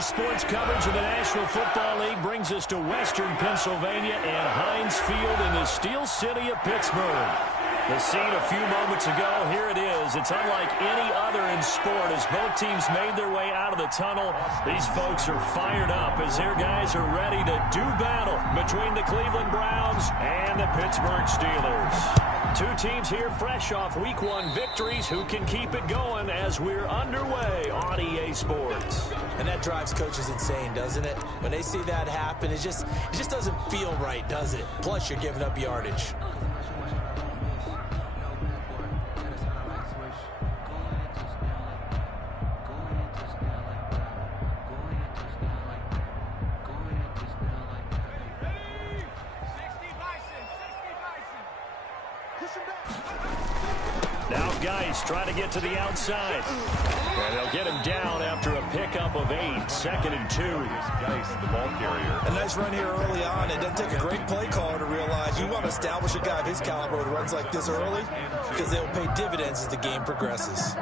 Today's sports coverage of the National Football League brings us to Western Pennsylvania and Heinz Field in the Steel City of Pittsburgh. The scene a few moments ago, here it is. It's unlike any other in sport as both teams made their way out of the tunnel. These folks are fired up as their guys are ready to do battle between the Cleveland Browns and the Pittsburgh Steelers. Two teams here fresh off Week 1 victories who can keep it going as we're underway on EA Sports. And that drives coaches insane, doesn't it? When they see that happen, it just doesn't feel right, does it? Plus, you're giving up yardage. Now Geis trying to get to the outside. And they'll get him down after a pickup of 8. 2nd and 2. Geis, the ball carrier. A nice run here early on. It doesn't take a great play caller to realize you want to establish a guy of his caliber who runs like this early because they'll pay dividends as the game progresses.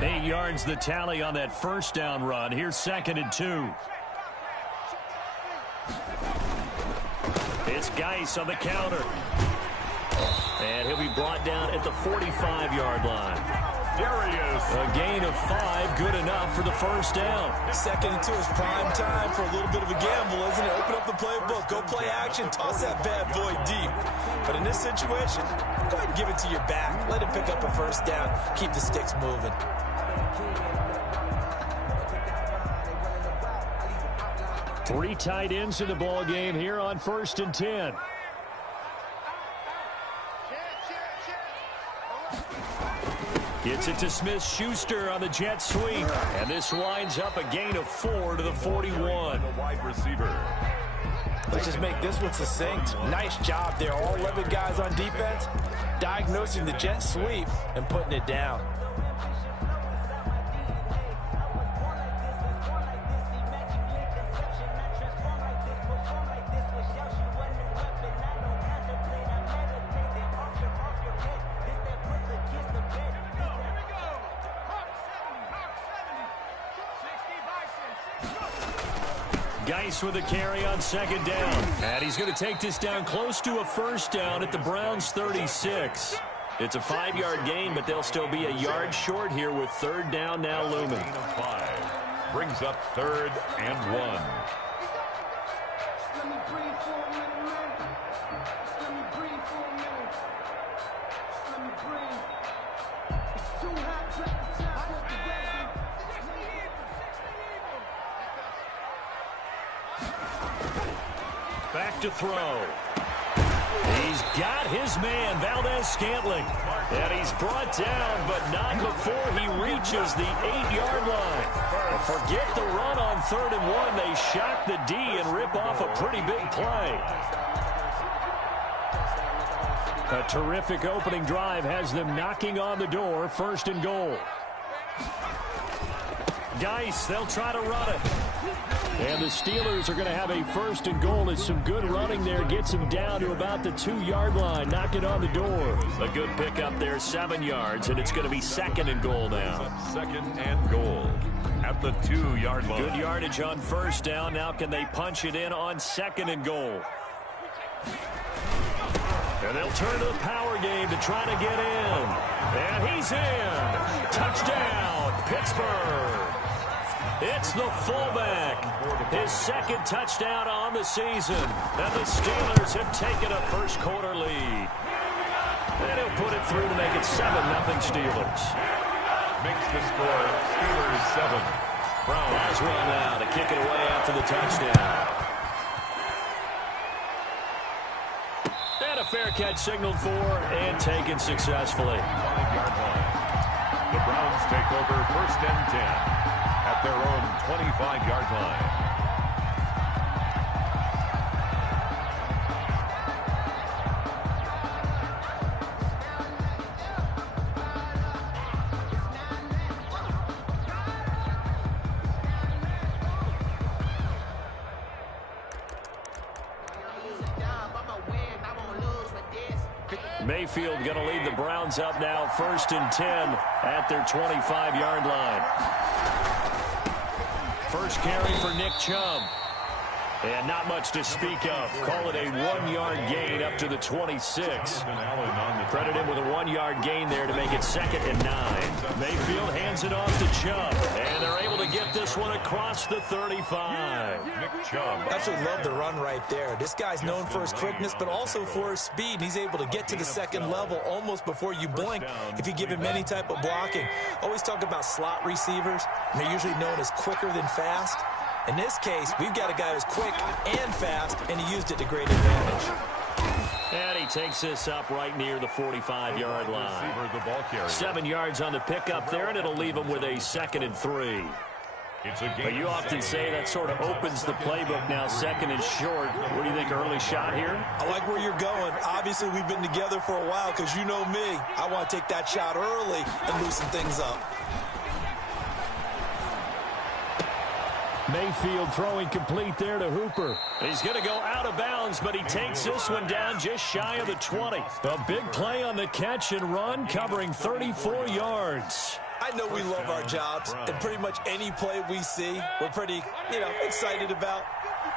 8 yards the tally on that first down run. Here's 2nd and 2. It's Geis on the counter. And he'll be brought down at the 45-yard line. There he is. A gain of 5, good enough for the first down. 2nd and 2 is prime time for a little bit of a gamble, isn't it? Open up the playbook, go play action, toss that bad boy deep. But in this situation, go ahead and give it to your back. Let him pick up a first down. Keep the sticks moving. Three tight ends in the ball game here on 1st and 10. Gets it to Smith-Schuster on the jet sweep. And this winds up a gain of 4 to the 41. The wide receiver. Let's just make this one succinct. Nice job there. All 11 guys on defense diagnosing the jet sweep and putting it down. Geis with a carry on 2nd down. And he's going to take this down close to a first down at the Browns' 36. It's a 5-yard gain, but they'll still be a yard short here with 3rd down now looming. Gain of 5. Brings up 3rd and 1. Back to throw. He's got his man, Valdez-Scantling. And he's brought down, but not before he reaches the 8-yard line. But forget the run on 3rd and 1. They shock the D and rip off a pretty big play. A terrific opening drive has them knocking on the door. 1st and goal. Geis, they'll try to run it. And the Steelers are going to have a 1st and goal. It's some good running there. Gets him down to about the 2-yard line. Knocking on the door. A good pickup there, 7 yards. And it's going to be 2nd and goal now. 2nd and goal at the 2-yard line. Good yardage on 1st down. Now can they punch it in on 2nd and goal? And they'll turn to the power game to try to get in. And he's in. Touchdown, Pittsburgh. It's the fullback. His 2nd touchdown on the season. And the Steelers have taken a first-quarter lead. And he'll put it through to make it 7-0 Steelers. Makes the score Steelers 7. Brown has run now to kick it away after the touchdown. And a fair catch signaled for and taken successfully. 5-yard line. The Browns take over 1st and 10 at their own 25-yard line. Mayfield going to lead the Browns up now 1st and 10 at their 25-yard line. First carry for Nick Chubb. And not much to speak of. Call it a 1-yard gain up to the 26. Credit him with a 1-yard gain there to make it 2nd and 9. Mayfield hands it off to Chubb. And they're able to get this one across the 35. Nick Chubb. Absolutely love the run right there. This guy's known for his quickness, but also for his speed. He's able to get to the second level almost before you blink if you give him any type of blocking. Always talk about slot receivers, and they're usually known as quicker than fast. In this case, we've got a guy who's quick and fast, and he used it to great advantage. And he takes this up right near the 45-yard line. 7 yards on the pickup there, and it'll leave him with a 2nd and 3. But you often say that sort of opens the playbook now, 2nd and short. What do you think, early shot here? I like where you're going. Obviously, we've been together for a while because you know me. I want to take that shot early and loosen things up. Mayfield throwing complete there to Hooper. He's going to go out of bounds, but he takes this one down just shy of the 20. A big play on the catch and run, covering 34 yards. I know we love our jobs, and pretty much any play we see, we're pretty, excited about.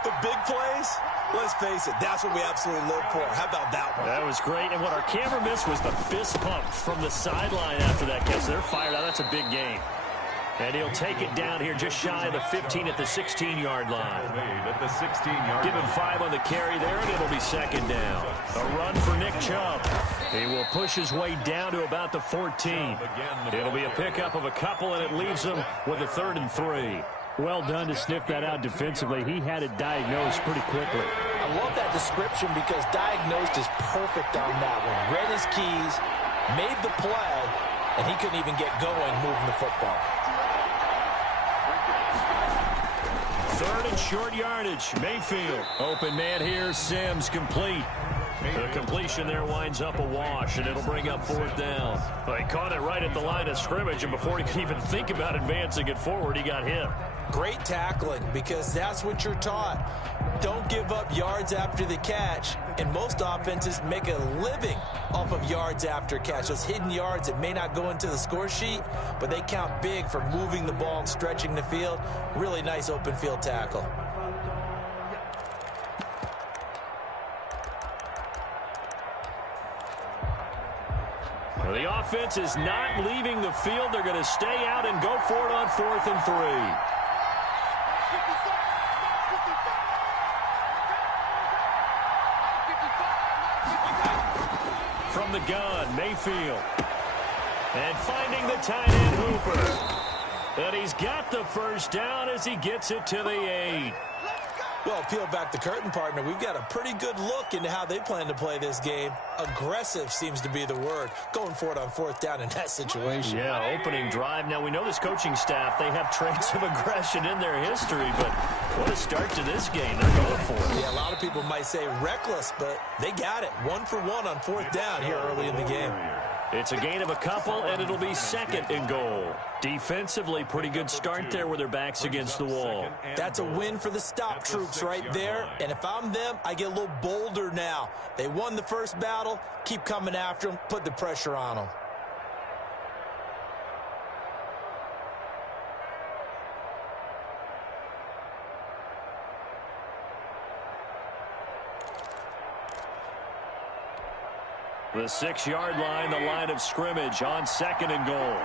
But big plays, let's face it, that's what we absolutely live for. How about that one? That was great, and what our camera missed was the fist pump from the sideline after that catch. They're fired out. That's a big game. And he'll take it down here just shy of the 15 at the 16-yard line. Give him 5 on the carry there, and it'll be 2nd down. A run for Nick Chubb. He will push his way down to about the 14. It'll be a pickup of a couple, and it leaves him with a 3rd and 3. Well done to sniff that out defensively. He had it diagnosed pretty quickly. I love that description because diagnosed is perfect on that one. Read his keys, made the play, and he couldn't even get going moving the football. 3rd and short yardage. Mayfield. Open man here. Sims complete. The completion there winds up a wash, and it'll bring up 4th down. Well, he caught it right at the line of scrimmage, and before he could even think about advancing it forward, he got hit. Great tackling, because that's what you're taught. Don't give up yards after the catch, and most offenses make a living off of yards after catch. Those hidden yards that may not go into the score sheet, but they count big for moving the ball and stretching the field. Really nice open field tackle. Well, the offense is not leaving the field. They're going to stay out and go for it on 4th and 3. From the gun, Mayfield. And finding the tight end, Hooper. And he's got the 1st down as he gets it to the 8. Well, peel back the curtain, partner. We've got a pretty good look into how they plan to play this game. Aggressive seems to be the word. Going for it on 4th down in that situation. Yeah, opening drive. Now, we know this coaching staff, they have traits of aggression in their history, but what a start to this game. They're going for it. Yeah, a lot of people might say reckless, but they got it. 1 for 1 on 4th down here early in the game. It's a gain of a couple, and it'll be 2nd and goal. Defensively, pretty good start there with their backs against the wall. That's a win for the stop troops right there. And if I'm them, I get a little bolder now. They won the first battle. Keep coming after them. Put the pressure on them. The 6-yard line, the line of scrimmage on 2nd and goal.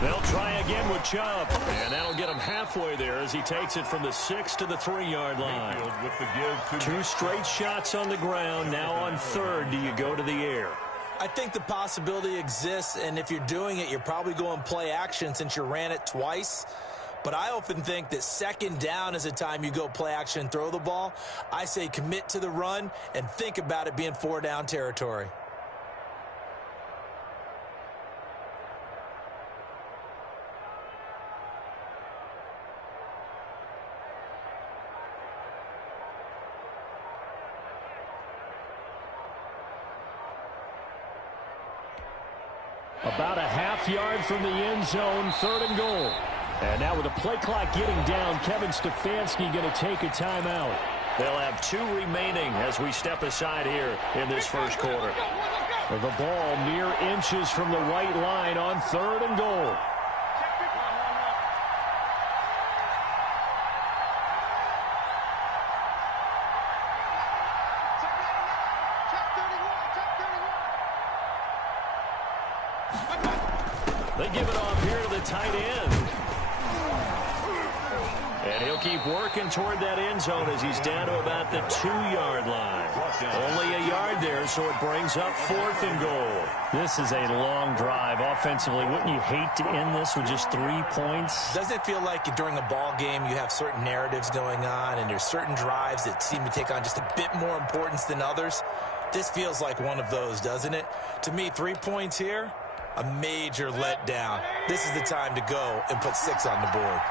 They'll try again with Chubb, and that'll get him halfway there as he takes it from the 6 to the 3-yard line. 2 straight shots on the ground. Now on 3rd, do you go to the air? I think the possibility exists, and if you're doing it, you're probably going play action since you ran it twice. But I often think that 2nd down is the time you go play action and throw the ball. I say commit to the run and think about it being 4-down territory. About a half yard from the end zone, 3rd and goal. And now with the play clock getting down, Kevin Stefanski going to take a timeout. They'll have 2 remaining as we step aside here in this first quarter. The ball mere inches from the white line on 3rd and goal. They give it off here to the tight end. And he'll keep working toward that end zone as he's down to about the 2-yard line. Only a yard there, so it brings up 4th and goal. This is a long drive offensively. Wouldn't you hate to end this with just 3 points? Doesn't it feel like during a ball game you have certain narratives going on and there's certain drives that seem to take on just a bit more importance than others? This feels like one of those, doesn't it? To me, 3 points here, a major letdown. This is the time to go and put 6 on the board.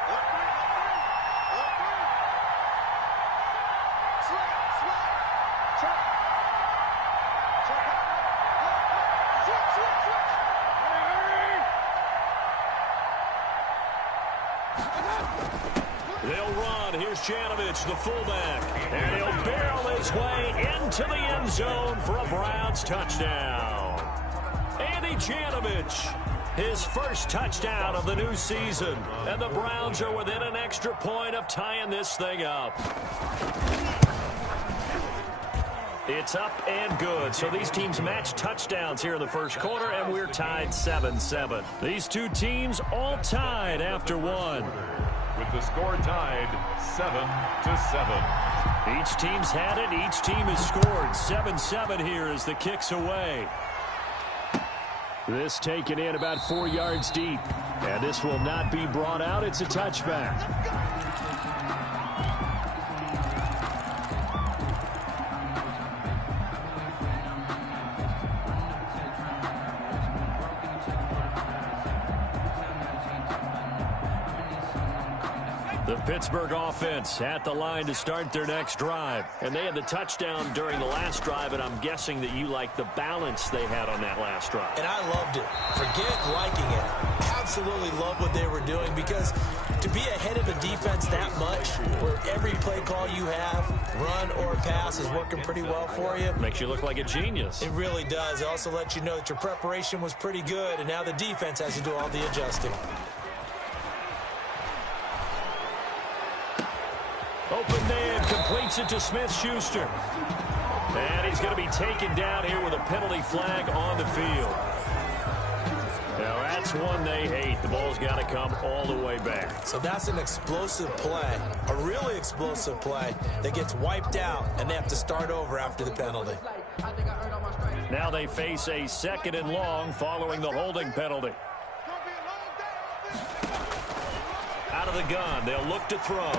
They'll run. Here's Janovich, the fullback. And he'll barrel his way into the end zone for a Browns touchdown. Andy Janovich, his first touchdown of the new season. And the Browns are within an extra point of tying this thing up. It's up and good. So these teams match touchdowns here in the first quarter, and we're tied 7-7. These two teams all tied after one. With the score tied 7-7. Each team's had it. Each team has scored. 7-7 here as the kick's away. This taken in about 4 yards deep. And this will not be brought out. It's a touchback. The Pittsburgh offense at the line to start their next drive. And they had the touchdown during the last drive, and I'm guessing that you like the balance they had on that last drive. And I loved it. Forget liking it. Absolutely love what they were doing, because to be ahead of a defense that much, where every play call you have, run or pass, is working pretty well for you. Makes you look like a genius. It really does. It also lets you know that your preparation was pretty good, and now the defense has to do all the adjusting. Open man, completes it to Smith-Schuster. And he's going to be taken down here with a penalty flag on the field. Now that's one they hate. The ball's got to come all the way back. So that's an explosive play, a really explosive play that gets wiped out, and they have to start over after the penalty. Now they face a 2nd and long following the holding penalty. Out of the gun, they'll look to throw.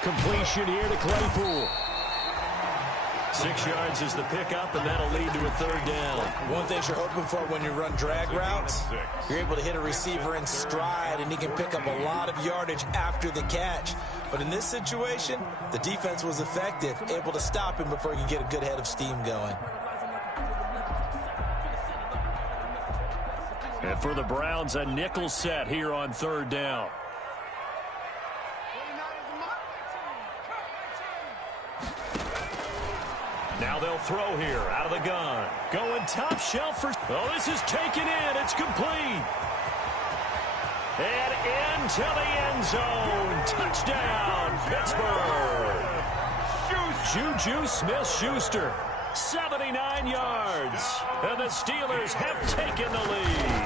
Completion here to Claypool. 6 yards is the pickup, and that'll lead to a 3rd down. One thing you're hoping for when you run drag routes, you're able to hit a receiver in stride, and he can pick up a lot of yardage after the catch. But in this situation, the defense was effective, able to stop him before he could get a good head of steam going. And for the Browns, a nickel set here on 3rd down. Now they'll throw here out of the gun. Going top shelf for... Oh, this is taken in. It's complete. And into the end zone. Touchdown, Pittsburgh. Juju Smith-Schuster, 79 yards. And the Steelers have taken the lead.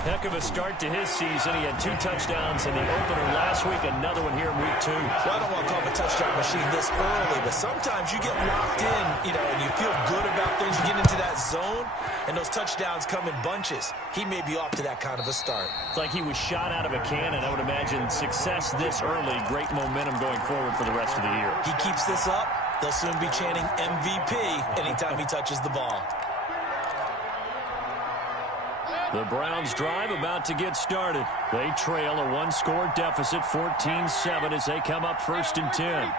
Heck of a start to his season. He had 2 touchdowns in the opener last week, another one here in week 2. Well, I don't want to call him a touchdown machine this early, but sometimes you get locked in, and you feel good about things. You get into that zone, and those touchdowns come in bunches. He may be off to that kind of a start. It's like he was shot out of a cannon. I would imagine success this early, great momentum going forward for the rest of the year. He keeps this up, they'll soon be chanting MVP anytime he touches the ball. The Browns drive about to get started. They trail a 1-score deficit, 14-7, as they come up 1st and 10.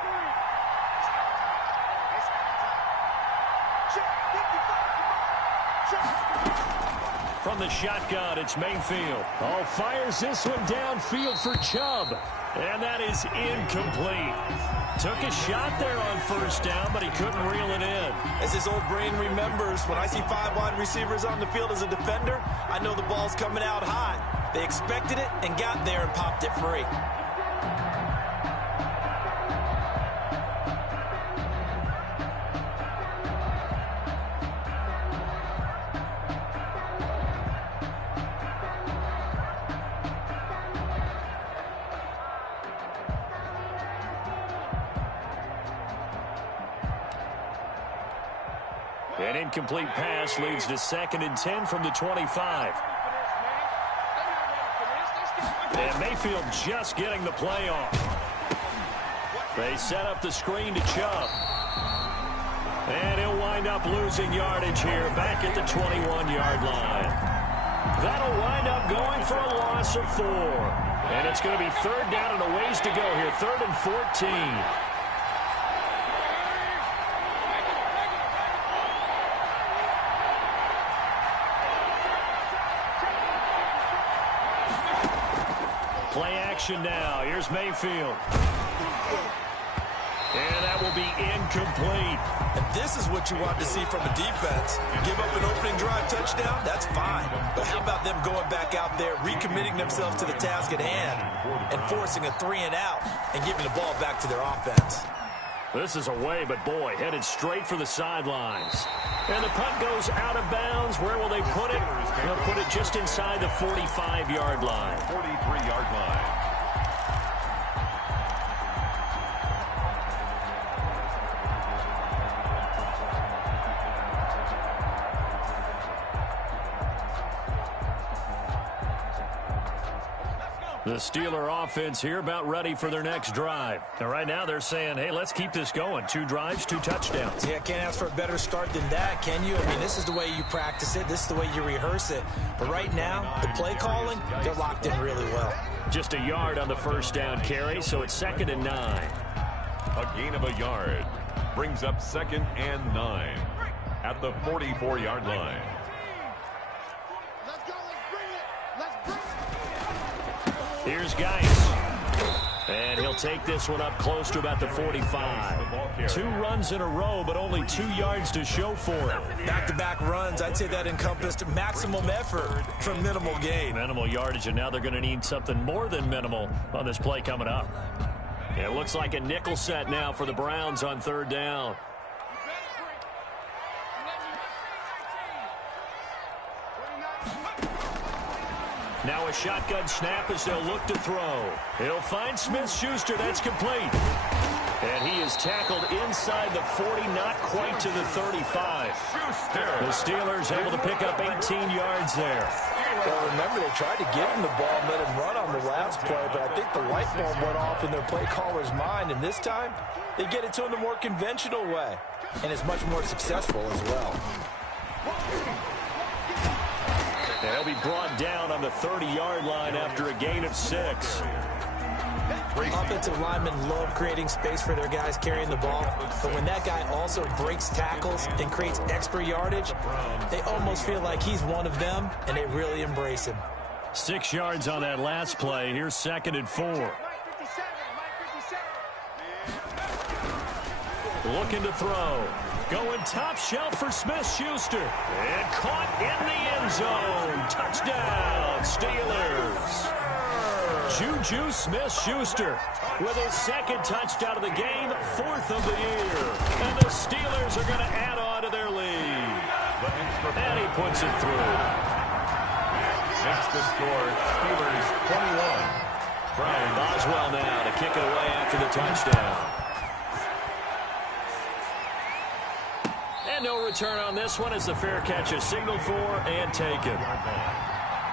From the shotgun, it's Mayfield. Oh, fires this one downfield for Chubb. And that is incomplete. Took a shot there on first down, but he couldn't reel it in. As his old brain remembers, when I see 5 wide receivers on the field as a defender, I know the ball's coming out hot. They expected it and got there and popped it free. An incomplete pass leads to 2nd and 10 from the 25. And Mayfield just getting the play off. They set up the screen to Chubb. And he'll wind up losing yardage here back at the 21-yard line. That'll wind up going for a loss of 4. And it's going to be 3rd down and a ways to go here. 3rd and 14. Play action now. Here's Mayfield. And that will be incomplete. And this is what you want to see from a defense. Give up an opening drive touchdown, that's fine. But how about them going back out there, recommitting themselves to the task at hand, and forcing a 3-and-out and giving the ball back to their offense? This is away, but boy, headed straight for the sidelines. And the punt goes out of bounds. Where will they put it? They'll put it just inside the 45-yard line. 43-yard line. The Steeler offense here about ready for their next drive. And right now they're saying, hey, let's keep this going. 2 drives, 2 touchdowns. Yeah, can't ask for a better start than that, can you? I mean, this is the way you practice it. This is the way you rehearse it. But right now, the play calling, they're locked in really well. Just a yard on the first down carry, so it's 2nd and 9. A gain of a yard brings up 2nd and 9 at the 44-yard line. Here's Geis. And he'll take this one up close to about the 45. 2 runs in a row, but only 2 yards to show for it. Back-to-back runs, I'd say that encompassed maximum effort for minimal gain. Minimal yardage, and now they're going to need something more than minimal on this play coming up. It looks like a nickel set now for the Browns on 3rd down. Now a shotgun snap as they'll look to throw. He'll find Smith-Schuster. That's complete. And he is tackled inside the 40, not quite to the 35. The Steelers able to pick up 18 yards there. Well, remember, they tried to give him the ball and let him run on the last play, but I think the light bulb went off in their play caller's mind, and this time they get it to him the more conventional way, and it's much more successful as well. And he'll be brought down on the 30-yard line after a gain of 6. Offensive linemen love creating space for their guys carrying the ball, but when that guy also breaks tackles and creates extra yardage, they almost feel like he's one of them, and they really embrace him. 6 yards on that last play. Here's 2nd and 4. Looking to throw. Going top shelf for Smith-Schuster. And caught in the end zone. Touchdown, Steelers. Juju Smith-Schuster with his 2nd touchdown of the game, 4th of the year. And the Steelers are going to add on to their lead. And he puts it through. Makes the score Steelers 21. Brian Boswell now to kick it away after the touchdown. And no return on this one as the fair catch is signaled for and taken.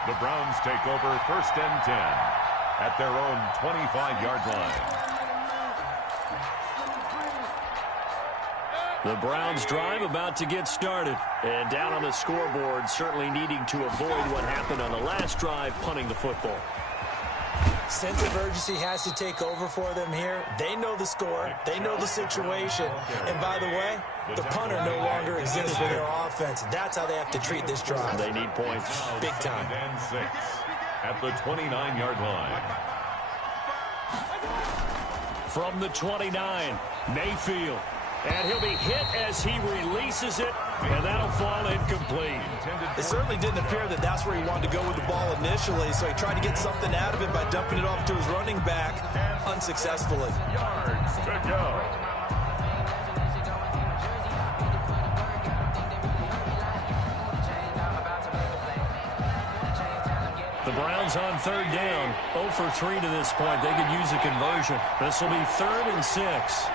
The Browns take over 1st and 10 at their own 25-yard line. The Browns drive about to get started. And down on the scoreboard, certainly needing to avoid what happened on the last drive, punting the football. Sense of urgency has to take over for them here. They know the score. They know the situation. And by the way, the punter no longer exists for their offense. That's how they have to treat this drive. They need points. Big time. And 6 at the 29-yard line. From the 29, Mayfield. And he'll be hit as he releases it, and that'll fall incomplete. It certainly didn't appear that that's where he wanted to go with the ball initially, so he tried to get something out of it by dumping it off to his running back unsuccessfully. Yards to go. The Browns on third down, 0 for 3 to this point. They could use a conversion. This will be 3rd and 6.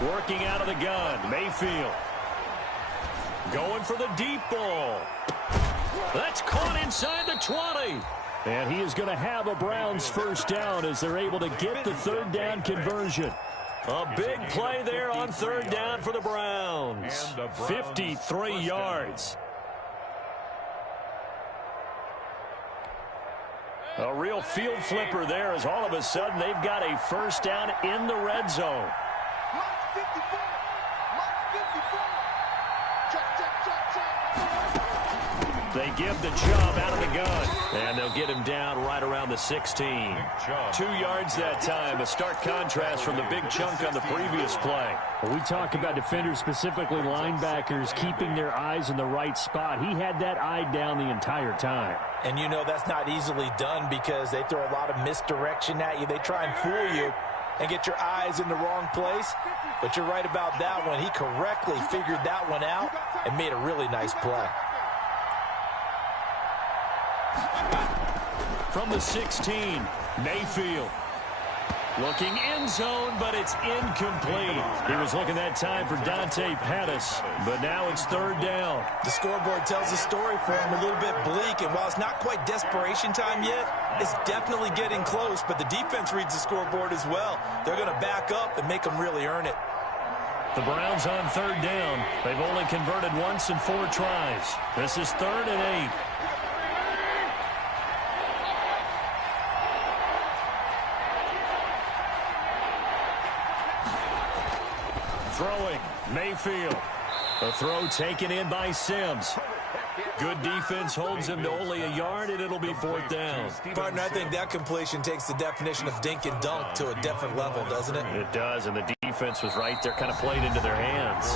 Working out of the gun, Mayfield. Going for the deep ball. That's caught inside the 20. And he is going to have a Browns first down as they're able to get the third down conversion. A big play there on third down for the Browns. 53 yards. A real field flipper there as all of a sudden they've got a first down in the red zone. They give the Chubb out of the gun, and they'll get him down right around the 16. 2 yards that time, a stark contrast from the big chunk on the previous play. Well, we talk about defenders, specifically linebackers, keeping their eyes in the right spot. He had that eye down the entire time. And you know that's not easily done because they throw a lot of misdirection at you. They try and fool you and get your eyes in the wrong place. But you're right about that one. He correctly figured that one out and made a really nice play. From the 16, Mayfield. Looking end zone, but it's incomplete. He was looking that time for Dante Pettis, but now it's third down. The scoreboard tells the story for him, a little bit bleak, and while it's not quite desperation time yet, it's definitely getting close, but the defense reads the scoreboard as well. They're going to back up and make them really earn it. The Browns on third down. They've only converted once in 4 tries. This is 3rd and 8. Throwing, Mayfield. A throw taken in by Sims. Good defense holds him to only a yard, and it'll be 4th down. Partner, I think that completion takes the definition of dink and dunk to a different level, doesn't it? It does, and the defense was right there, kind of played into their hands.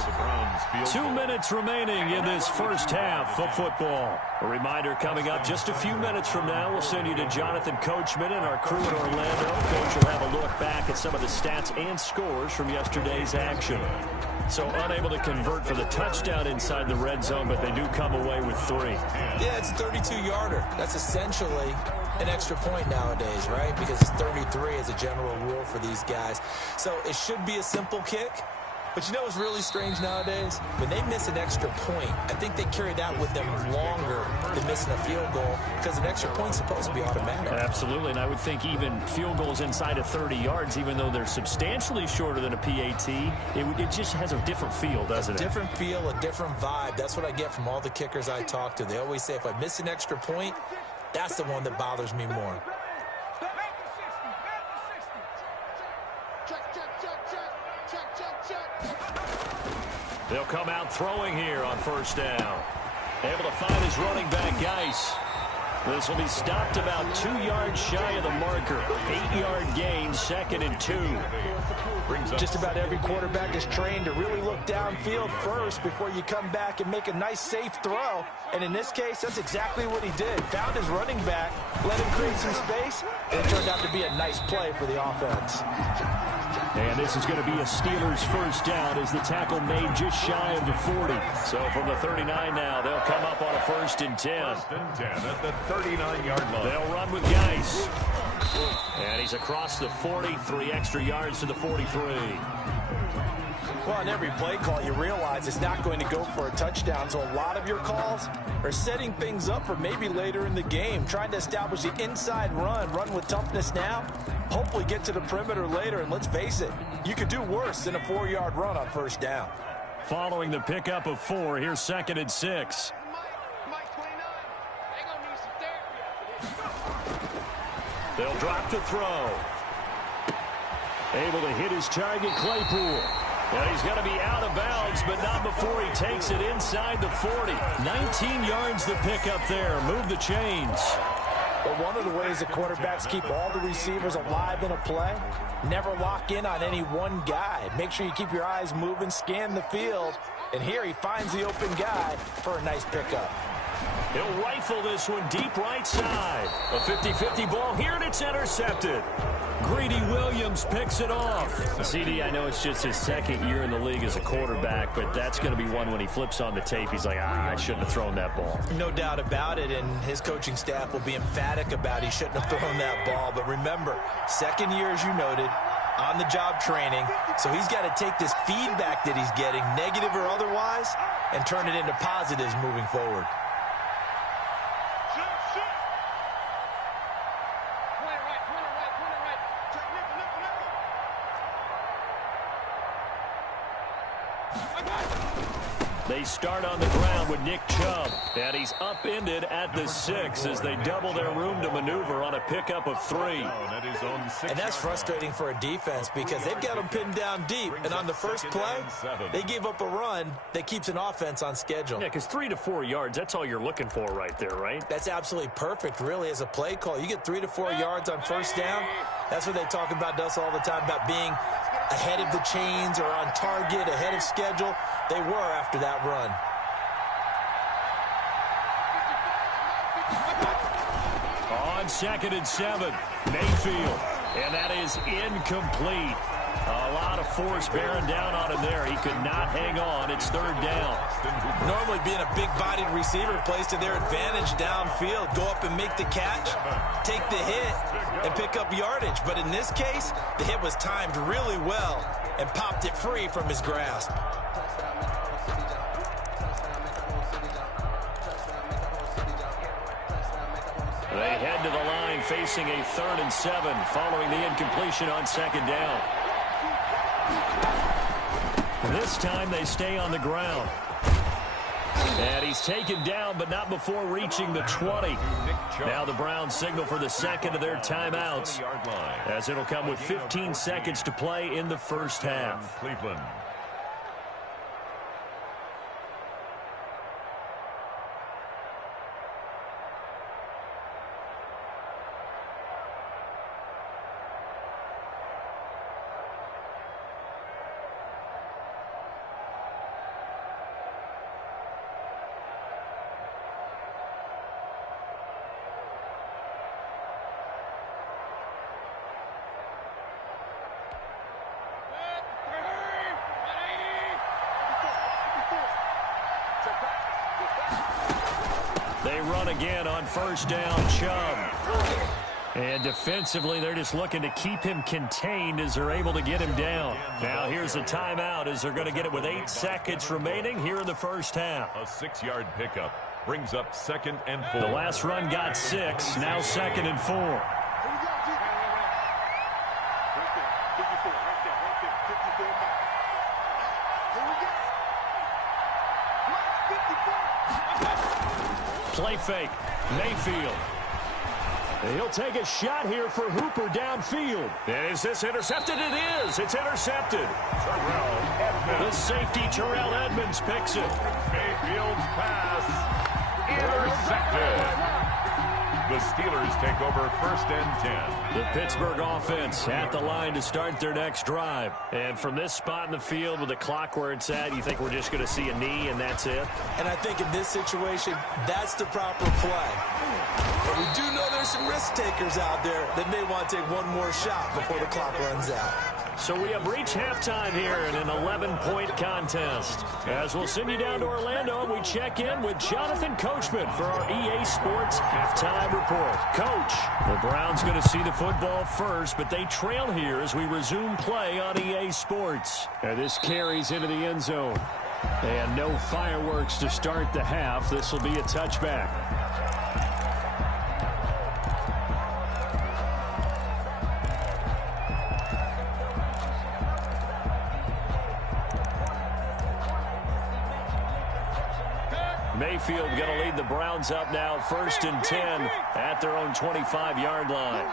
2 minutes remaining in this first half of football. A reminder coming up just a few minutes from now, we'll send you to Jonathan Coachman and our crew in Orlando. Coach will have a look back at some of the stats and scores from yesterday's action. So unable to convert for the touchdown inside the red zone, but they do come away with 3. Yeah, it's a 32-yarder. That's essentially an extra point nowadays, right? Because it's 33 as a general rule for these guys. So it should be a simple kick. But you know what's really strange nowadays? When they miss an extra point, I think they carry that with them longer than missing a field goal because an extra point's supposed to be automatic. Absolutely, and I would think even field goals inside of 30 yards, even though they're substantially shorter than a PAT, it just has a different feel, doesn't it? A different feel, a different vibe. That's what I get from all the kickers I talk to. They always say if I miss an extra point, that's the one that bothers me more. They'll come out throwing here on first down. Able to find his running back, Geis. This will be stopped about 2 yards shy of the marker. 8-yard gain, 2nd and 2. Just about every quarterback is trained to really look downfield first before you come back and make a nice, safe throw. And in this case, that's exactly what he did. Found his running back, let him create some space, and it turned out to be a nice play for the offense. And this is going to be a Steelers first down as the tackle made just shy of the 40. So from the 39 now, they'll come up on a 1st and 10. 1st and 10 at the 39-yard line. They'll run with Geis. And he's across the 40, 3 extra yards to the 43. Well, on every play call, you realize it's not going to go for a touchdown. So a lot of your calls are setting things up for maybe later in the game, trying to establish the inside run with toughness now, hopefully get to the perimeter later. And let's face it, you could do worse than a 4-yard run on first down. Following the pickup of 4, here's 2nd and 6. They'll drop to throw. Able to hit his target, Claypool. And he's going to be out of bounds, but not before he takes it inside the 40. 19 yards to pick up there. Move the chains. But one of the ways the quarterbacks keep all the receivers alive in a play, never lock in on any one guy. Make sure you keep your eyes moving, scan the field. And here he finds the open guy for a nice pickup. He'll rifle this one deep right side. A 50-50 ball here, and it's intercepted. Greedy Williams picks it off. CD, I know it's just his second year in the league as a quarterback, but that's going to be one when he flips on the tape. He's like, I shouldn't have thrown that ball. No doubt about it, and his coaching staff will be emphatic about he shouldn't have thrown that ball. But remember, second year, as you noted, on-the-job training, so he's got to take this feedback that he's getting, negative or otherwise, and turn it into positives moving forward. They start on the ground with Nick Chubb, and he's upended at the 6 as they double their room to maneuver on a pickup of 3. And that's frustrating for a defense because they've got them pinned down deep, and on the first play, they gave up a run that keeps an offense on schedule. Yeah, because 3 to 4 yards, that's all you're looking for right there, right? That's absolutely perfect, really, as a play call. You get 3 to 4 yards on first down. That's what they talk about to us all the time, about being ahead of the chains or on target, ahead of schedule. They were after that run. On 2nd and 7, Mayfield. And that is incomplete. A lot of force bearing down on him there. He could not hang on. It's 3rd down. Normally being a big-bodied receiver plays to their advantage downfield. Go up and make the catch, take the hit, and pick up yardage. But in this case, the hit was timed really well and popped it free from his grasp. They head to the line facing a 3rd and 7 following the incompletion on 2nd down. This time they stay on the ground. And he's taken down, but not before reaching the 20. Now the Browns signal for the second of their timeouts, as it'll come with 15 seconds to play in the first half. Cleveland. They run again on first down, Chubb. And defensively, they're just looking to keep him contained as they're able to get him down. Now here's a timeout as they're going to get it with 8 seconds remaining here in the first half. A 6-yard pickup brings up 2nd and 4. The last run got 6, now 2nd and 4. Play fake, Mayfield. And he'll take a shot here for Hooper downfield. And is this intercepted? It is. It's intercepted. The safety, Terrell Edmonds, picks it. Mayfield's pass intercepted. The Steelers take over 1st and 10. The Pittsburgh offense at the line to start their next drive. And from this spot in the field with the clock where it's at, you think we're just going to see a knee and that's it? And I think in this situation, that's the proper play. But we do know there's some risk takers out there that may want to take one more shot before the clock runs out. So we have reached halftime here in an 11-point contest. As we'll send you down to Orlando, and we check in with Jonathan Coachman for our EA Sports Halftime Report. Coach, the Browns going to see the football first, but they trail here as we resume play on EA Sports. And this carries into the end zone. And no fireworks to start the half. This will be a touchback. Mayfield going to lead the Browns up now, 1st and 10 at their own 25-yard line.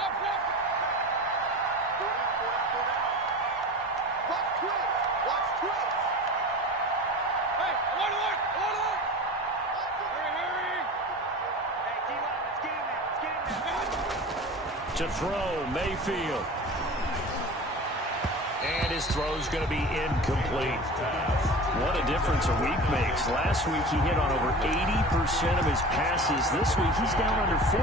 To throw, Mayfield. And his throw's going to be incomplete. What a difference a week makes. Last week he hit on over 80% of his passes. This week he's down under 50%.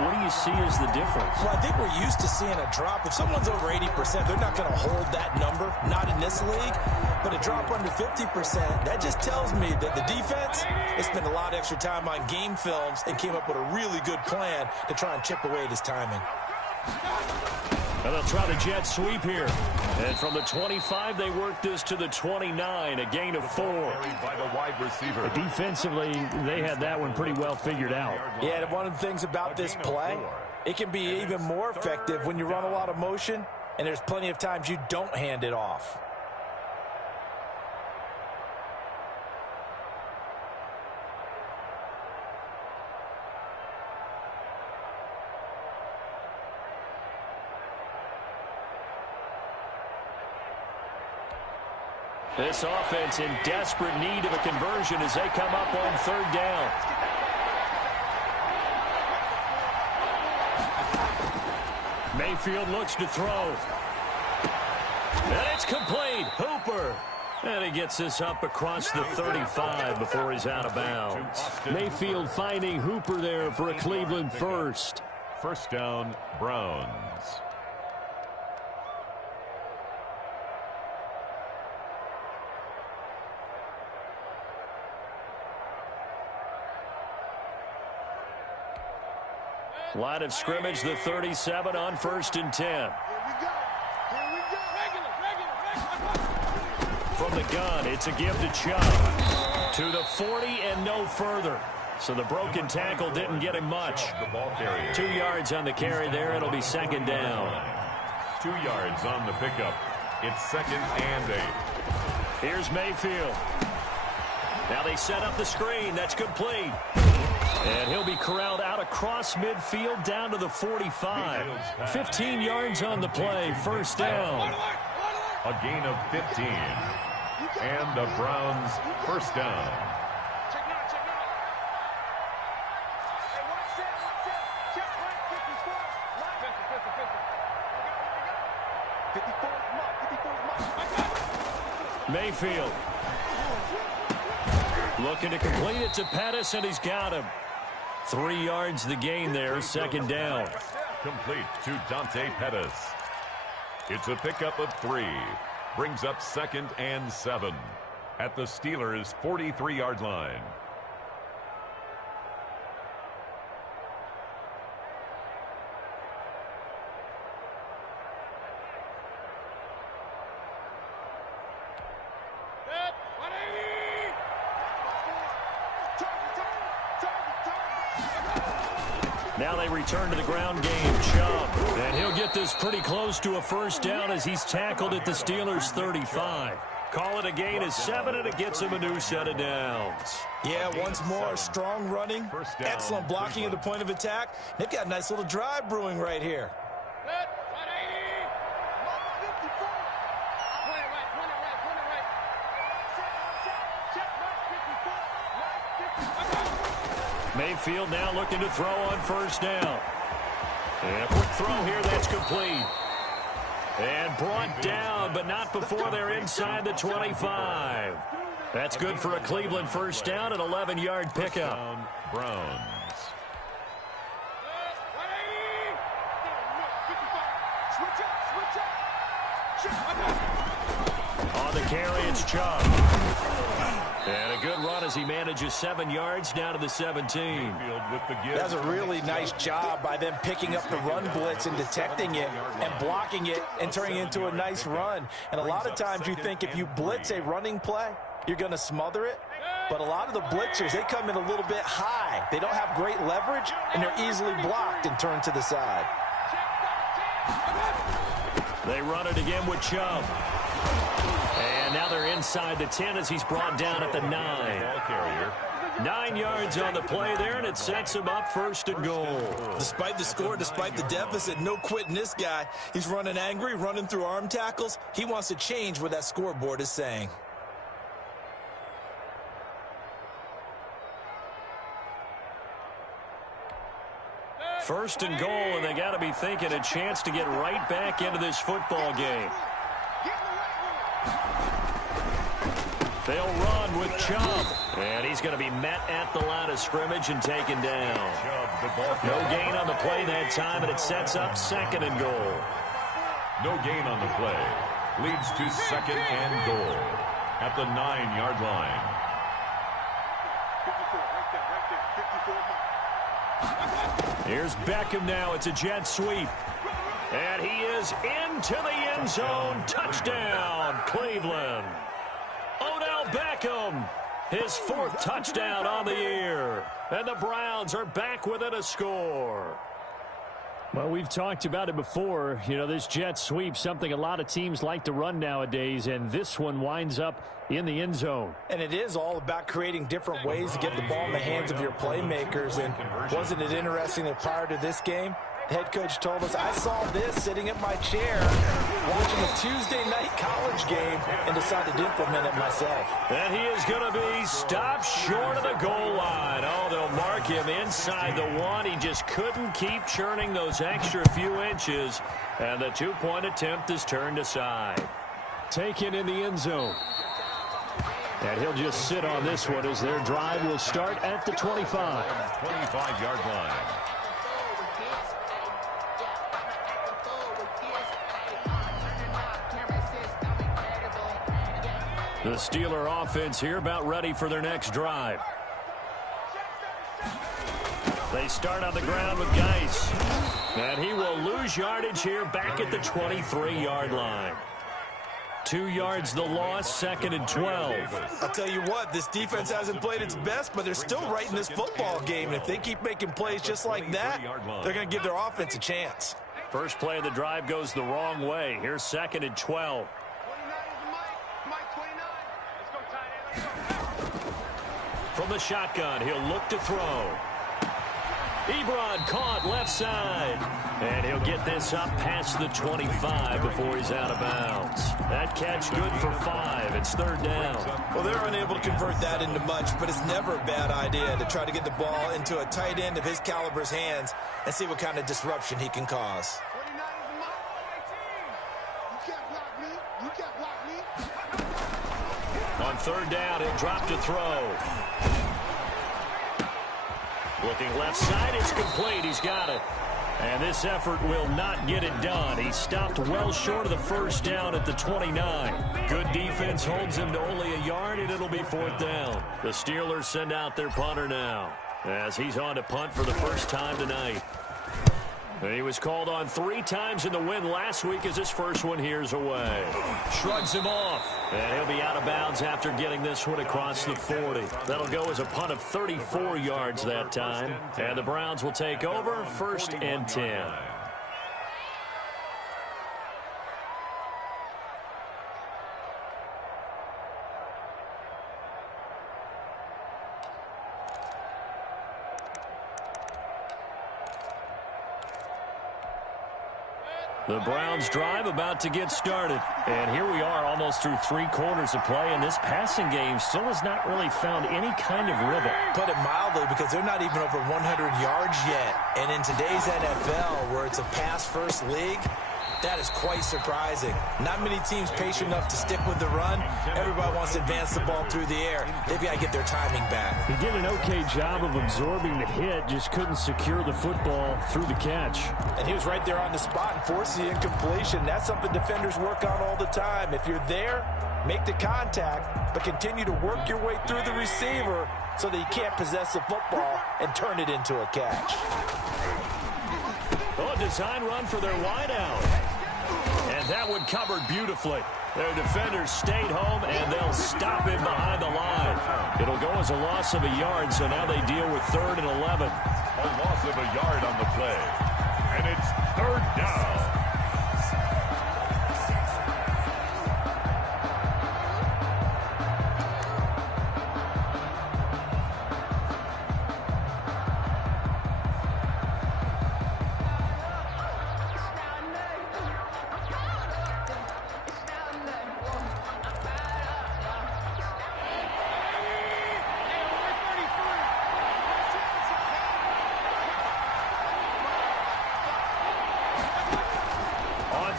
What do you see as the difference? Well, I think we're used to seeing a drop. If someone's over 80%, they're not going to hold that number. Not in this league. But a drop under 50%, that just tells me that the defense has spent a lot of extra time on game films and came up with a really good plan to try and chip away at his timing. And they'll try the jet sweep here. And from the 25, they work this to the 29, a gain of 4. By the wide receiver. Defensively, they had that one pretty well figured out. Yeah, and one of the things about this play, it can be even more effective when you run a lot of motion, and there's plenty of times you don't hand it off. This offense in desperate need of a conversion as they come up on 3rd down. Mayfield looks to throw. And it's complete. Hooper. And he gets this up across the 35 before he's out of bounds. Mayfield finding Hooper there for a Cleveland first. 1st down, Browns. Line of scrimmage, the 37 on 1st and 10. From the gun, it's a give to Chubb. To the 40 and no further. So the broken tackle didn't get him much. 2 yards on the carry there. It'll be 2nd down. 2 yards on the pickup. It's 2nd and 8. Here's Mayfield. Now they set up the screen. That's complete. And he'll be corralled out across midfield down to the 45. 15 yards on the play. 1st down. A gain of 15. And the Browns 1st down. Mayfield. Looking to complete it to Pettis, and he's got him. 3 yards the gain there, 2nd down. Complete to Dante Pettis. It's a pickup of 3. Brings up 2nd and 7. At the Steelers' 43-yard line. Now they return to the ground game. Chubb. And he'll get this pretty close to a 1st down as he's tackled at the Steelers' 35. Call it a gain of 7, and it gets him a new set of downs. Yeah, once more, strong running, excellent blocking at the point of attack. They've got a nice little drive brewing right here. Mayfield now looking to throw on 1st down. And a quick throw here, that's complete. And brought down, but not before they're inside the 25. That's good for a Cleveland 1st down, an 11-yard pickup. Browns. On the carry, it's Chubb. And a good run as he manages 7 yards down to the 17. That's a really nice job by them picking up the run blitz and detecting it and blocking it and turning it into a nice run. And a lot of times you think if you blitz a running play, you're going to smother it. But a lot of the blitzers, they come in a little bit high. They don't have great leverage, and they're easily blocked and turned to the side. They run it again with Chubb. And now they're inside the 10 as he's brought down at the 9. 9 yards on the play there, and it sets him up 1st and goal. Despite the score, despite the deficit, no quitting this guy. He's running angry, running through arm tackles. He wants to change what that scoreboard is saying. First and goal, and they got to be thinking a chance to get right back into this football game. They'll run with Chubb. And he's going to be met at the line of scrimmage and taken down. No gain on the play that time, and it sets up second and goal. No gain on the play. Leads to second and goal at the 9-yard line. Here's Beckham now. It's a jet sweep. And he is into the end zone. Touchdown, Cleveland. Odell Beckham, his 4th touchdown on the year. And the Browns are back within a score. Well, we've talked about it before. You know, this jet sweep, something a lot of teams like to run nowadays, and this one winds up in the end zone. And it is all about creating different ways to get the ball in the hands of your playmakers. And wasn't it interesting that prior to this game, the head coach told us, I saw this sitting in my chair watching a Tuesday night college game and decided to implement it myself. And he is going to be stopped short of the goal line. Oh, they'll mark him inside the 1. He just couldn't keep churning those extra few inches. And the 2-point attempt is turned aside. Taken in the end zone. And he'll just sit on this one as their drive will start at the 25. 25-yard line. The Steeler offense here about ready for their next drive. They start on the ground with Geis. And he will lose yardage here back at the 23-yard line. 2 yards the loss, 2nd and 12. I'll tell you what, this defense hasn't played its best, but they're still right in this football game. And if they keep making plays just like that, they're going to give their offense a chance. First play of the drive goes the wrong way. Here's 2nd and 12. From the shotgun, he'll look to throw. Ebron caught left side. And he'll get this up past the 25 before he's out of bounds. That catch good for 5. It's 3rd down. Well, they're unable to convert that into much, but it's never a bad idea to try to get the ball into a tight end of his caliber's hands and see what kind of disruption he can cause. On 3rd down, he'll drop to throw. Looking left side, it's complete. He's got it. And this effort will not get it done. He stopped well short of the 1st down at the 29. Good defense holds him to only a yard, and it'll be 4th down. The Steelers send out their punter now as he's on to punt for the first time tonight. And he was called on 3 times in the win last week as his first one here's away. Shrugs him off. And he'll be out of bounds after getting this one across the 40. That'll go as a punt of 34 yards that time. And the Browns will take over 1st and 10. The Browns drive about to get started. And here we are almost through 3 quarters of play, and this passing game still has not really found any kind of rhythm. Put it mildly, because they're not even over 100 yards yet. And in today's NFL, where it's a pass-first league, that is quite surprising. Not many teams patient enough to stick with the run. Everybody wants to advance the ball through the air. They've got to get their timing back. He did an okay job of absorbing the hit, just couldn't secure the football through the catch. And he was right there on the spot and forced the incompletion. That's something defenders work on all the time. If you're there, make the contact, but continue to work your way through the receiver so that you can't possess the football and turn it into a catch. Oh, a design run for their wideout. And that one covered beautifully. Their defenders stayed home, and they'll stop him behind the line. It'll go as a loss of a yard, so now they deal with 3rd and 11. A loss of a yard on the play. And it's 3rd down.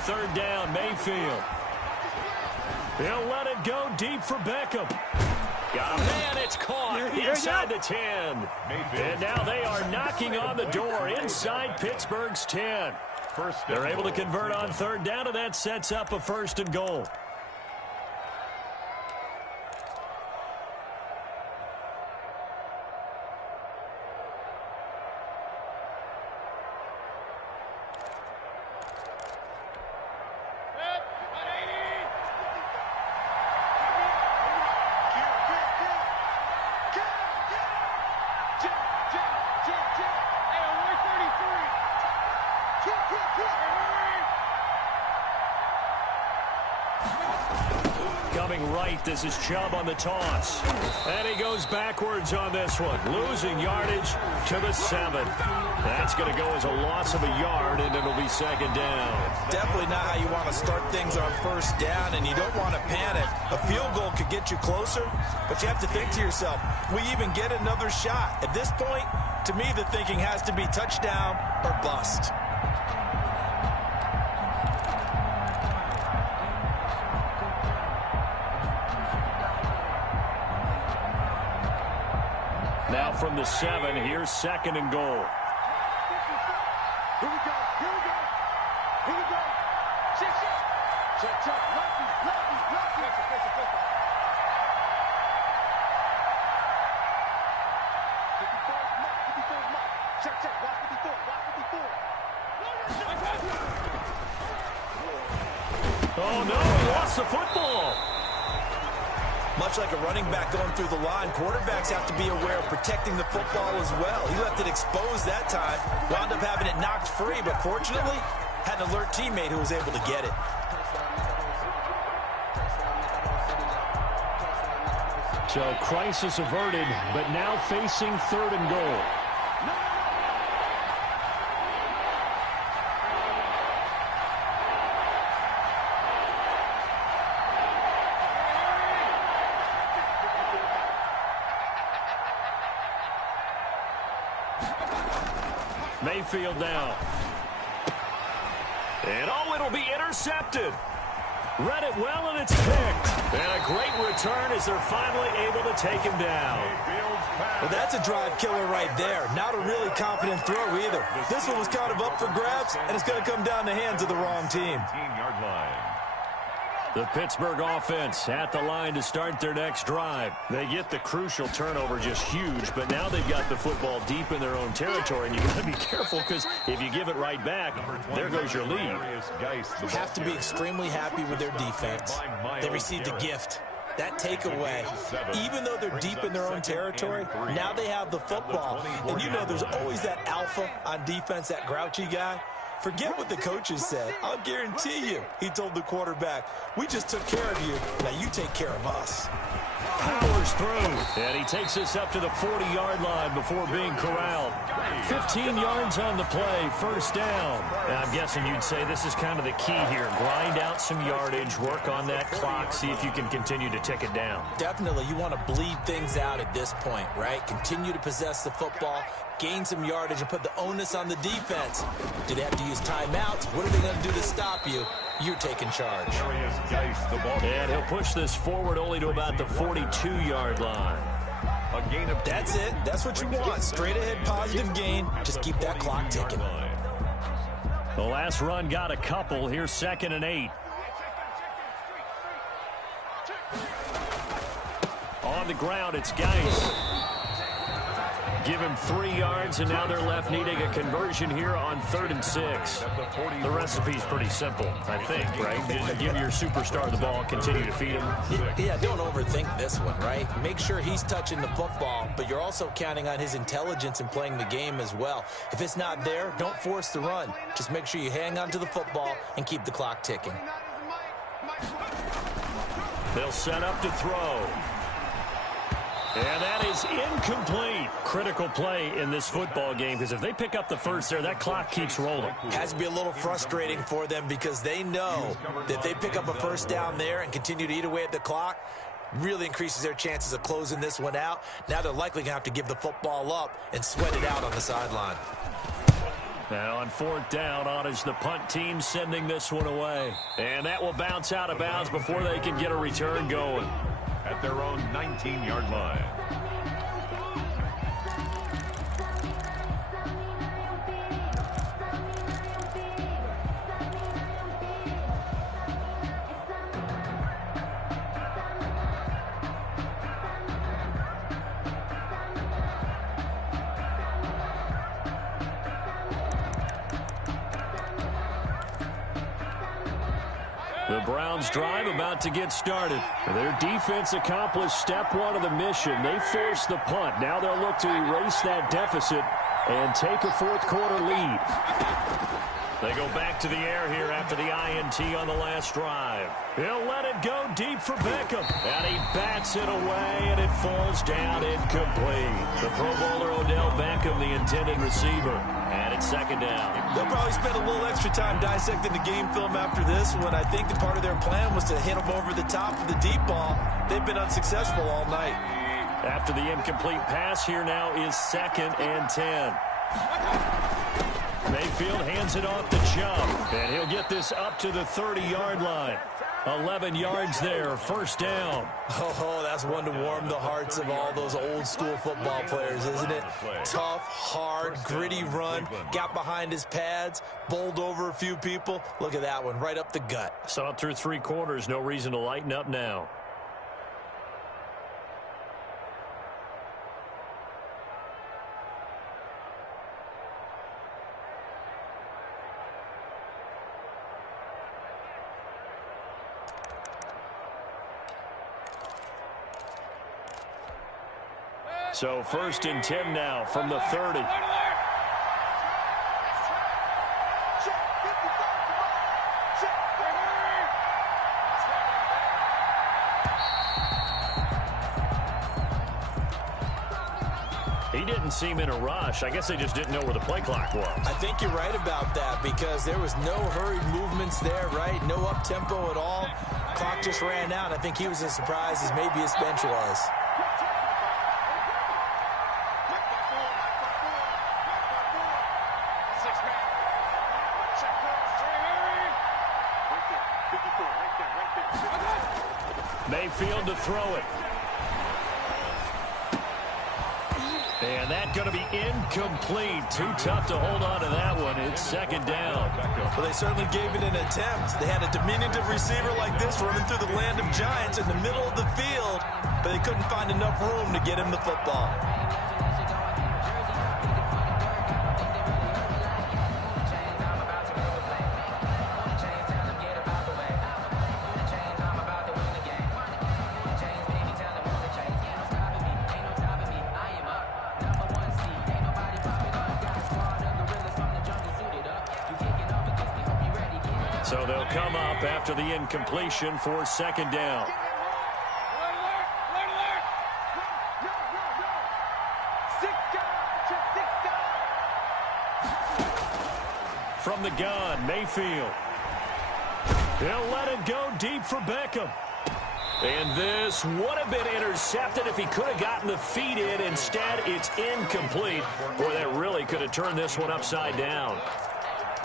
third down, Mayfield. He'll let it go deep for Beckham. Got a man, it's caught inside the 10. And now they are knocking on the door inside Pittsburgh's 10. They're able to convert on third down, and that sets up a 1st and goal. Coming right, this is Chubb on the toss. And he goes backwards on this one, losing yardage to the 7. That's going to go as a loss of a yard, and it'll be 2nd down. Definitely not how you want to start things on 1st down, and you don't want to panic. A field goal could get you closer, but you have to think to yourself, we even get another shot. At this point, to me, the thinking has to be touchdown or bust. Now from the 7, here's 2nd and goal. Here we go. Here we go. Here we go. Check, check. Check, check. Lucky, lucky, lucky. Listen. 54's mark. 54's mark. Check, check. Watch 54. Watch 54. Oh, no, he lost the football. Much like a running back going through the line, quarterbacks have to be aware of protecting the football as well. He left it exposed that time, wound up having it knocked free, but fortunately, had an alert teammate who was able to get it. So crisis averted, but now facing 3rd and goal. Mayfield now. And it'll be intercepted. Read it well, and it's picked. And a great return as they're finally able to take him down. Well, that's a drive killer right there. Not a really confident throw either. This one was kind of up for grabs, and it's going to come down the hands of the wrong team. 15-yard line. The Pittsburgh offense at the line to start their next drive. They get the crucial turnover, just huge, but now they've got the football deep in their own territory, and you got to be careful because if you give it right back, there goes your lead. Have to be extremely happy with their defense. They received a gift. That takeaway, even though they're deep in their own territory, now they have the football. And you know there's always that alpha on defense, that grouchy guy. Forget what the coaches said. I'll guarantee you, he told the quarterback, we just took care of you. Now you take care of us. Powers through, and he takes us up to the 40-yard line before being corralled. 15 yards on the play, 1st down. And I'm guessing you'd say this is kind of the key here. Grind out some yardage, work on that clock, see if you can continue to tick it down. Definitely, you want to bleed things out at this point, right? Continue to possess the football, gain some yardage, and put the onus on the defense. Do they have to use timeouts? What are they going to do to stop you? You're taking charge. And he'll push this forward only to about the 42-yard line. That's it. That's what you want. Straight ahead positive gain. Just keep that clock ticking. The last run got a couple. Here's 2nd and 8. On the ground, it's Geis. Give him 3 yards, and now they're left needing a conversion here on 3rd and 6. The recipe's pretty simple, I think, right? Just give your superstar the ball, continue to feed him. Yeah, don't overthink this one, right? Make sure he's touching the football, but you're also counting on his intelligence in playing the game as well. If it's not there, don't force the run. Just make sure you hang on to the football and keep the clock ticking. They'll set up to throw. And that is incomplete. Critical play in this football game, because if they pick up the first there, that clock keeps rolling. Has to be a little frustrating for them because they know that if they pick up a 1st down there and continue to eat away at the clock, really increases their chances of closing this one out. Now they're likely going to have to give the football up and sweat it out on the sideline. Now on 4th down, on is the punt team sending this one away. And that will bounce out of bounds before they can get a return going. At their own 19-yard line. The Browns drive about to get started. Their defense accomplished step one of the mission. They forced the punt. Now they'll look to erase that deficit and take a fourth-quarter lead. They go back to the air here after the INT on the last drive. He'll let it go deep for Beckham. And he bats it away, and it falls down incomplete. The Pro Bowler Odell Beckham, the intended receiver. And it's 2nd down. They'll probably spend a little extra time dissecting the game film after this one. I think that part of their plan was to hit them over the top of the deep ball. They've been unsuccessful all night. After the incomplete pass, here now is 2nd and 10. Mayfield hands it off to Chubb, and he'll get this up to the 30-yard line. 11 yards there, 1st down. Oh, that's one to warm the hearts of all those old-school football players, isn't it? Tough, hard, gritty run, got behind his pads, bowled over a few people. Look at that one, right up the gut. Saw it through 3 quarters, no reason to lighten up now. So 1st and 10 now from the 30. He didn't seem in a rush. I guess they just didn't know where the play clock was. I think you're right about that because there was no hurried movements there, right? No up-tempo at all. Clock just ran out. I think he was as surprised as maybe his bench was. Mayfield to throw it. And that's going to be incomplete. Too tough to hold on to that one. It's 2nd down. Well, they certainly gave it an attempt. They had a diminutive receiver like this running through the land of giants in the middle of the field, but they couldn't find enough room to get him the football. So they'll come up after the incompletion for 2nd down. From the gun, Mayfield. He'll let it go deep for Beckham. And this would have been intercepted if he could have gotten the feet in. Instead, it's incomplete. Boy, that really could have turned this one upside down.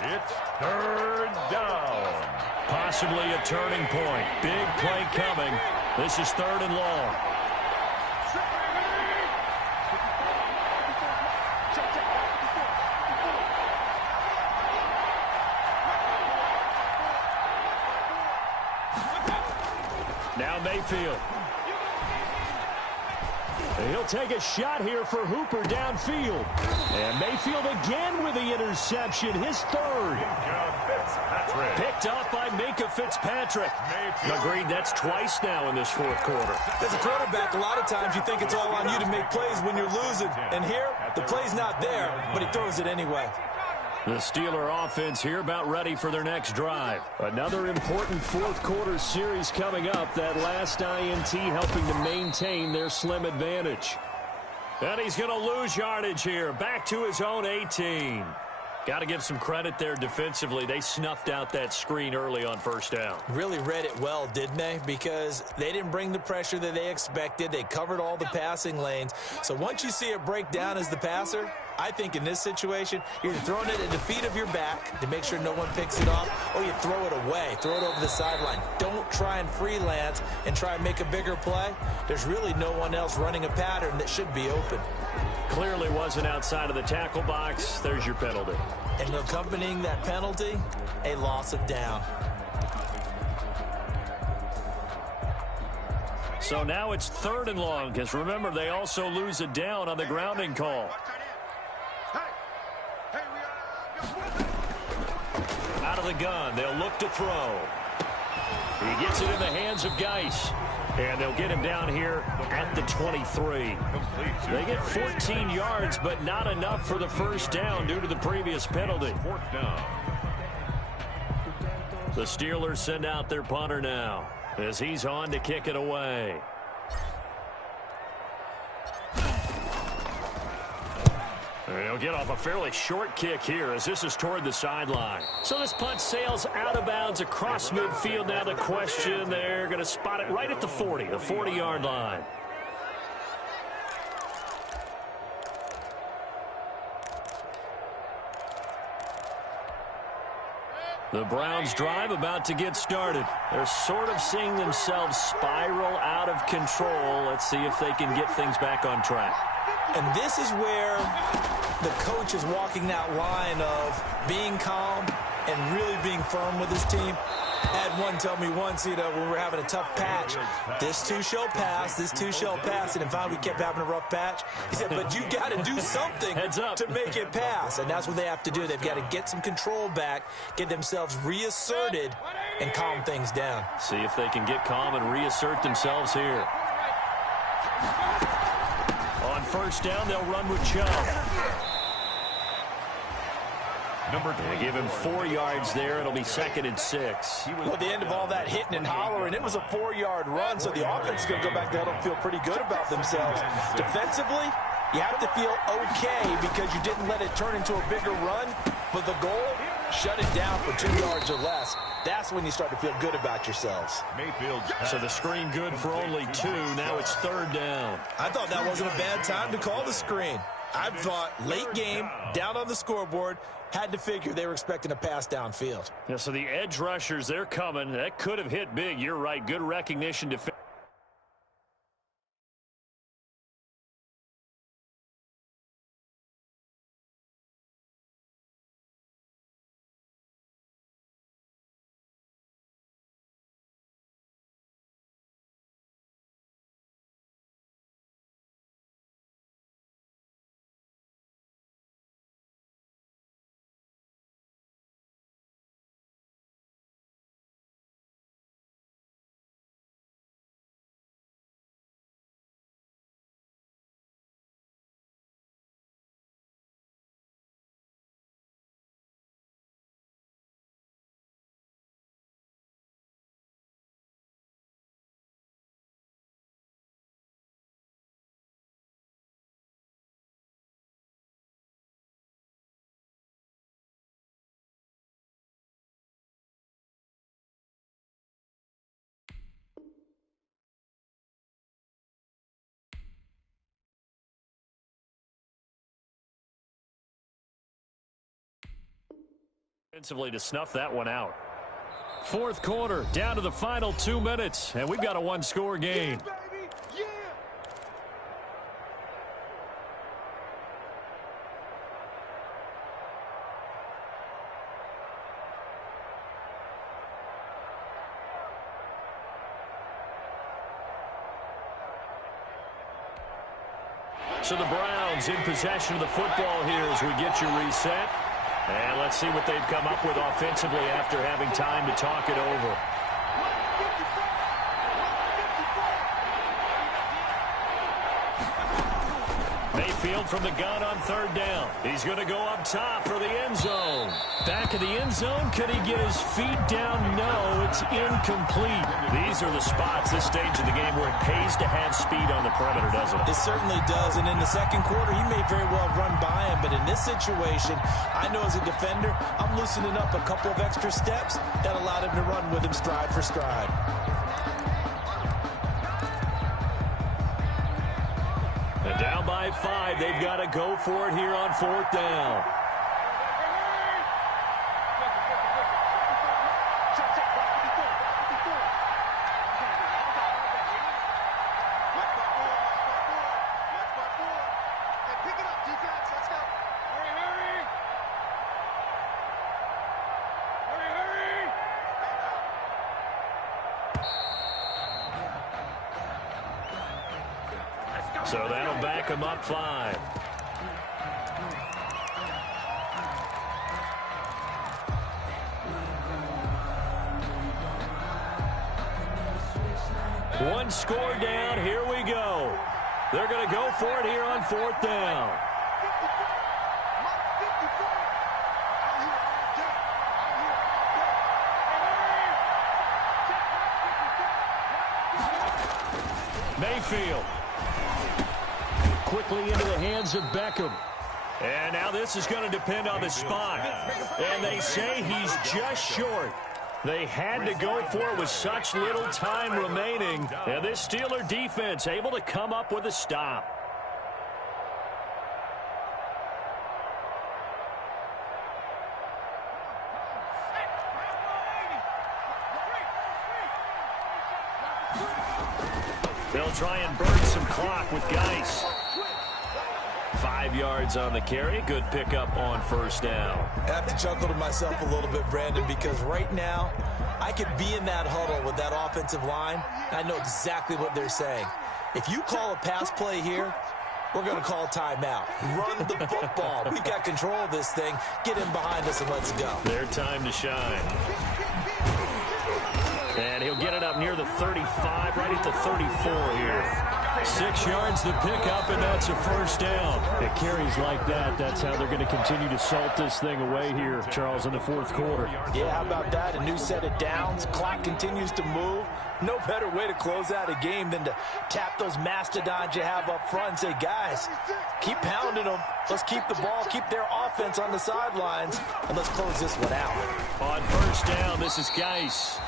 It's 3rd down. Possibly a turning point. Big play coming. This is 3rd and long. Now Mayfield. He'll take a shot here for Hooper downfield. And Mayfield again with the interception, his 3rd. Picked up by Minkah Fitzpatrick. Agreed, that's twice now in this 4th quarter. As a quarterback, a lot of times you think it's all on you to make plays when you're losing. And here, the play's not there, but he throws it anyway. The Steeler offense here about ready for their next drive. Another important 4th quarter series coming up. That last INT helping to maintain their slim advantage. And he's going to lose yardage here. Back to his own 18. Got to give some credit there defensively. They snuffed out that screen early on first down. Really read it well, didn't they? Because they didn't bring the pressure that they expected. They covered all the passing lanes. So once you see it break down as the passer, I think in this situation, you're throwing it at the feet of your back to make sure no one picks it off, or you throw it away, throw it over the sideline. Don't try and freelance and try and make a bigger play. There's really no one else running a pattern that should be open. Clearly wasn't outside of the tackle box. There's your penalty. And accompanying that penalty, a loss of down. So now it's 3rd and long, because remember, they also lose a down on the grounding call. Out of the gun, they'll look to throw. He gets it in the hands of Geis. And they'll get him down here at the 23. They get 14 yards, but not enough for the first down due to the previous penalty. 4th down. The Steelers send out their punter now as he's on to kick it away. He'll get off a fairly short kick here as this is toward the sideline. So this punt sails out of bounds across midfield. Now the question, they're going to spot it right at the 40, the 40-yard line. The Browns drive about to get started. They're sort of seeing themselves spiral out of control. Let's see if they can get things back on track. And this is where the coach is walking that line of being calm and really being firm with his team. I had one tell me once, when we were having a tough patch, this too shall pass, this too shall pass. And finally we kept having a rough patch. He said, but you got to do something to make it pass. And that's what they have to do. They've got to get some control back, get themselves reasserted, and calm things down. See if they can get calm and reassert themselves here. On first down, they'll run with Chubb. They give him 4 yards there. It'll be 2nd and 6. Well, at the end of all that hitting and hollering, it was a 4-yard run, so the offense is going to go back there and feel pretty good about themselves. Defensively, you have to feel okay because you didn't let it turn into a bigger run, but the goal, shut it down for 2 yards or less. That's when you start to feel good about yourselves. So the screen good for only 2. Now it's 3rd down. I thought that wasn't a bad time to call the screen. I thought late game, down on the scoreboard, had to figure they were expecting a pass downfield. Yeah, so the edge rushers, they're coming. That could have hit big. You're right. Good recognition to defensively to snuff that one out. 4th quarter, down to the final 2 minutes, and we've got a 1-score game. So the Browns in possession of the football here as we get you reset. And let's see what they've come up with offensively after having time to talk it over. Mayfield from the gun on third down. He's going to go up top for the end zone. Back of the end zone. Could he get his feet down? No, it's incomplete. These are the spots, this stage of the game, where it pays to have speed on the perimeter, doesn't it? It certainly does, and in the second quarter, he may very well run by him, but in this situation, I know as a defender, I'm loosening up a couple of extra steps that allowed him to run with him stride for stride. And down by 5, they've got to go for it here on fourth down. So that'll back him up 5. One score down. Here we go. They're going to go for it here on fourth down. Mayfield. Quickly into the hands of Beckham. And now this is going to depend on the spot. And they say he's just short. They had to go for it with such little time remaining. And this Steeler defense able to come up with a stop. They'll try and burn some clock with Geis. 5 yards on the carry. Good pickup on first down. I have to chuckle to myself a little bit, Brandon, because right now I could be in that huddle with that offensive line. I know exactly what they're saying. If you call a pass play here, we're going to call timeout. Run the football. We've got control of this thing. Get in behind us and let's go. Their time to shine. And he'll get it up near the 35, right at the 34 here. 6 yards to pick up, and that's a first down. It carries like that. That's how they're going to continue to salt this thing away here, Charles, in the fourth quarter. Yeah, how about that? A new set of downs. Clock continues to move. No better way to close out a game than to tap those mastodons you have up front and say, guys, keep pounding them. Let's keep the ball, keep their offense on the sidelines, and let's close this one out. On first down, this is Geis.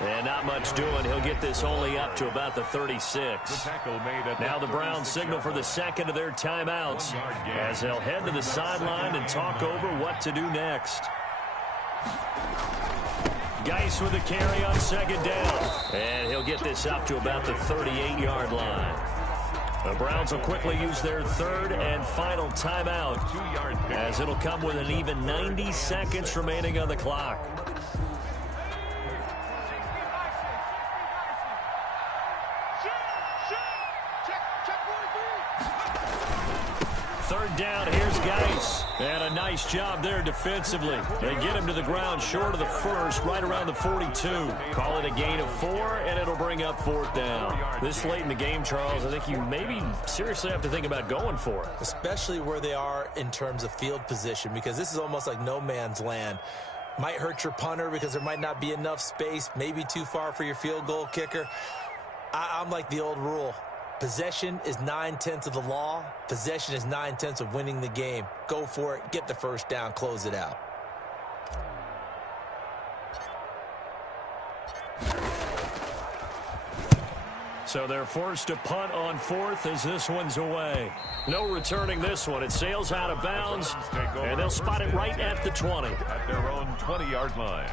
And not much doing. He'll get this only up to about the 36. Now the Browns signal for the second of their timeouts as they'll head to the sideline and talk over what to do next. Geis with a carry on second down. And he'll get this up to about the 38-yard line. The Browns will quickly use their third and final timeout as it'll come with an even 90 seconds remaining on the clock. Third down, here's Geis. And a nice job there defensively. They get him to the ground short of the first, right around the 42. Call it a gain of 4, and it'll bring up fourth down. This late in the game, Charles, I think you maybe seriously have to think about going for it. Especially where they are in terms of field position, because this is almost like no man's land. Might hurt your punter because there might not be enough space, maybe too far for your field goal kicker. I'm like the old rule. Possession is 9/10 of the law. Possession is 9/10 of winning the game. Go for it. Get the first down. Close it out. So they're forced to punt on fourth as this one's away. No returning this one. It sails out of bounds, and they'll spot it right at the 20. At their own 20-yard line.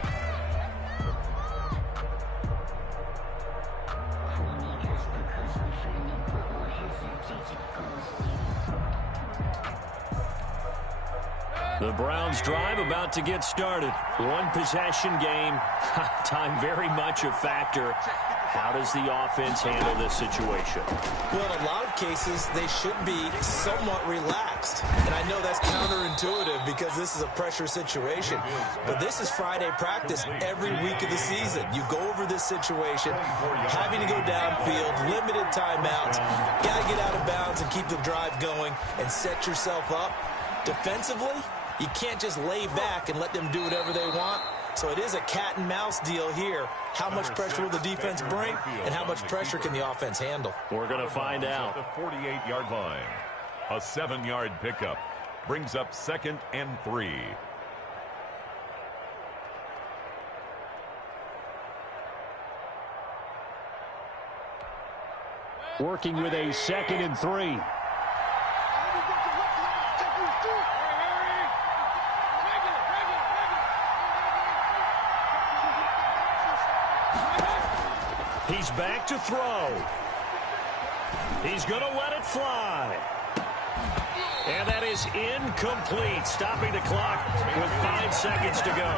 The Browns drive about to get started. One possession game. Time very much a factor. How does the offense handle this situation? Well, in a lot of cases, they should be somewhat relaxed. And I know that's counterintuitive because this is a pressure situation. But this is Friday practice every week of the season. You go over this situation, having to go downfield, limited timeouts, got to get out of bounds and keep the drive going and set yourself up. Defensively, you can't just lay back and let them do whatever they want. So it is a cat and mouse deal here. How much pressure will the defense bring, and how much pressure can the offense handle? We're going to find out. At the 48-yard line, a 7-yard pickup brings up 2nd and 3. Working with a 2nd and 3. He's back to throw. He's going to let it fly. And that is incomplete, stopping the clock with 5 seconds to go.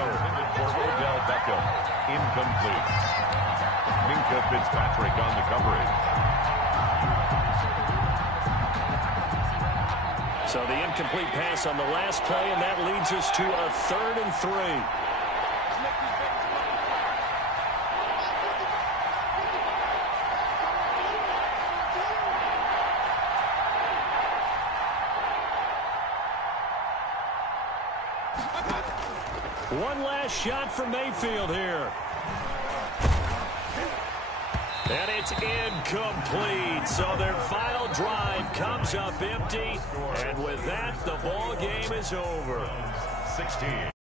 For Odell Beckham, incomplete. Minkah Fitzpatrick on the coverage. So the incomplete pass on the last play, and that leads us to a 3rd and 3. One last shot for Mayfield here. And it's incomplete. So their final drive comes up empty. And with that, the ball game is over. 16.